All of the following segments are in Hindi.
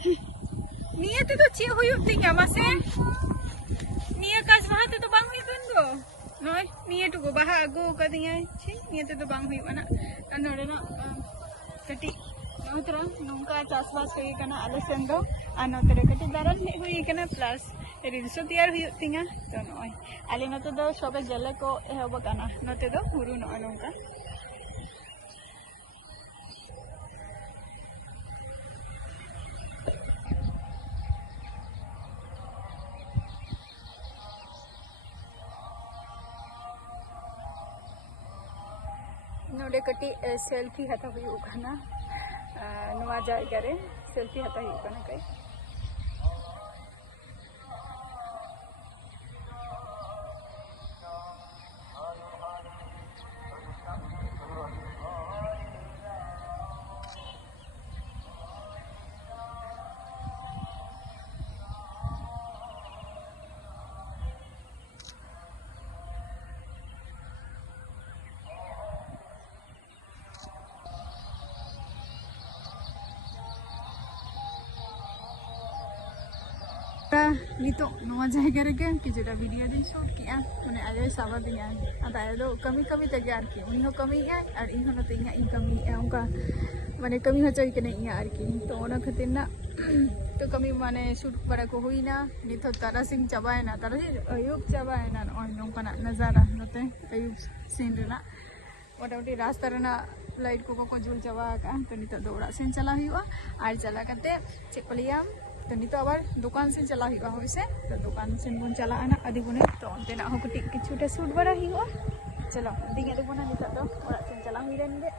Niya tu cie huyuk tinggal masa. Niya kas baha tu bang huyuk kan tu. Noi, niya tu go baha agu katanya. Cik, niya tu bang huyuk anak. Kan ada nak ketik. Noi terang nungka casbas kaya kana alasan tu. Anak terang ketik daran huyuk kana plus. Rilso tiar huyuk tinggal. Tu noi. Alina tu dah sobat jalan ko heba kana. Noi tu dah huru noi nungka. नोडे कटी सेल्फी हता हुई उखाना नवा जायगा रे सेल्फी हता हुई उखाना कई नितो नवा जायगा रे कि जेटा वीडियो दिन शूट किया माने आले साबा दिया आदा आलो कमी कमी तगे आर की उनी हो कमी है और इन हो नते इया इन कमी है उनका माने कमी हो चई कने इया आर की तो ओना खातिर ना तो कमी माने शूट बड़ा को हुई ना नितो तारा सिंह चाबाय ना तारा अयुब चाबाय ना ओय नोंकाना नजारा नते अयुब सीन रेना मोटामुटी रास्ता रेना लाइट को जुल चाबा का तो नितो दो ओड़ा सेन चला हुआ आर चला कते चेक को लिया तो नितो आबार दुकान से चला हुआ होइसे तो दुकान से बन चला आना आदि गुने तो अंते ना हो कटी किछुटा शूट बड़ा हुआ चलो दिगे दे बना नितो तो ओड़ा से चला हुई रेन गे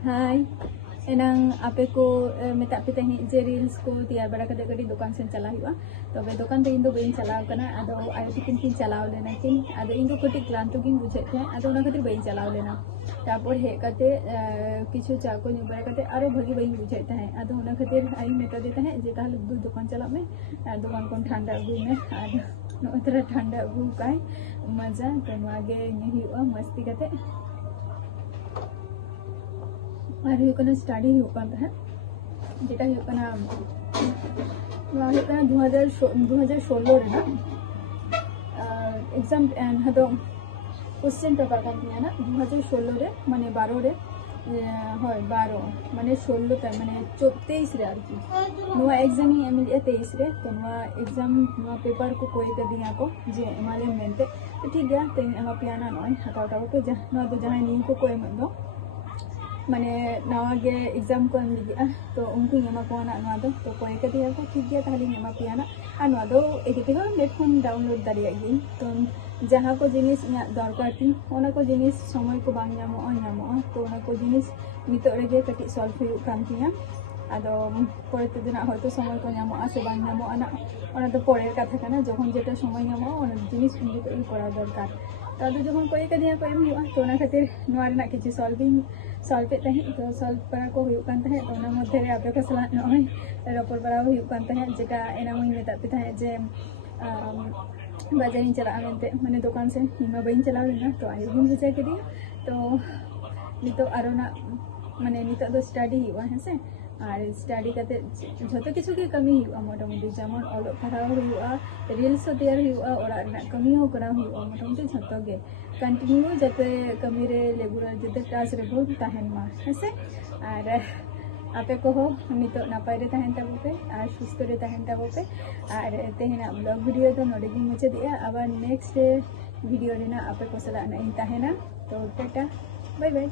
हाय एनांग आपे को मेता पे तही जे रील्स को तैयार बड़ा कदे कड़ी दुकान से चला हुआ तो बे दुकान ते इंदो बेन चलाव कना आदो आयो तिकिन किन चलाव लेना कि आदो इंदो कटी क्लांतो किन बुझे थे आदो ओना खातिर बेन चलाव लेना तापर हे कते किछु चा को न्यू बड़ा कते आरो भगी बेन बुझे थे आदो ओना खातिर आई मेता देता है जे ताहले दुकान चला में दुकान कोन ठंडा अगु में आदो नोतरा ठंडा अगु काय मजा तो मागे न्यू हुआ मस्ती कते और स्टडी है जेटा ना 2016 रे ना एग्जाम हदो क्वेश्चन पेपर का ना 2016 रे माने 12 रे হয় 12 माने 16 ता माने 23 रे आरकी नोआ एग्जाम ही एमएल 23 रे तो नोआ एग्जाम नोआ पेपर को कोई कर दिया को जे एमाले मेनते तो ठीक गया ते एमा पियाना नोय हटावटा को नोआ तो जहां नी को कोई मत दो माने नवागे एग्जाम को एम लिया तो उनको एमा को ना नवा दो तो कोई कर दिया को ठीक गया ताहले एमा पियाना आ नवा दो एदिते हो नेट फोन डाउनलोड दारिया गी तो जहाँ को जिनिस इया दरकार थी ओना को जिनिस समय को बांग ᱧᱟᱢᱚᱜᱼᱟ तो ओना को जिनिस नितो रेगे कटी सॉल्व हुई कान तिया आदो परेते दिना होयतो समय को ᱧᱟᱢᱚᱜᱼᱟ से बांग ᱧᱟᱢᱚᱜᱼᱟ ना ओना तो परेर कथा काना जखन जेटा समय ᱧᱟᱢᱚᱜᱼᱟ ओना जिनिस उन को करा दरकार तो आदो जखन कोई का दिया को एम हुआ तो ओना खातिर नोआ रेना किछि सॉल्व पे तहे तो सॉल्व बड़ा को हुई कान तहे तो ओना मध्य रे आपे का सला नय रपर बड़ा हुई कान तहे जेटा एना मुई मेता पे तहे जे बाजार चला मैंने दुकान से हिमा बी चला लेना तो आयु भी बुझा के तो नितो आरोना माने नितो दो स्टडी हुआ है से और स्टडी करते जो किछु के कमी हुआ मोटामुटी जेमन ऑलो पढ़ाव हुआ रील्स तैयार हुआ और कमी हो करा हुआ मोटामुटी झतो गे कंटिन्यू जते कमी रे लेबुलर जते टास्क रे बहुत तहन मा है से और आपे को हो नितो नापाय रे तहन ताबोपे और सुस्त रे तहन ताबोपे और तेहना ब्लॉग वीडियो तो नोडे गी मुझे दिया अब नेक्स्ट वीडियो रेना आपे को सला ना तहना तो टाटा बाय बाय।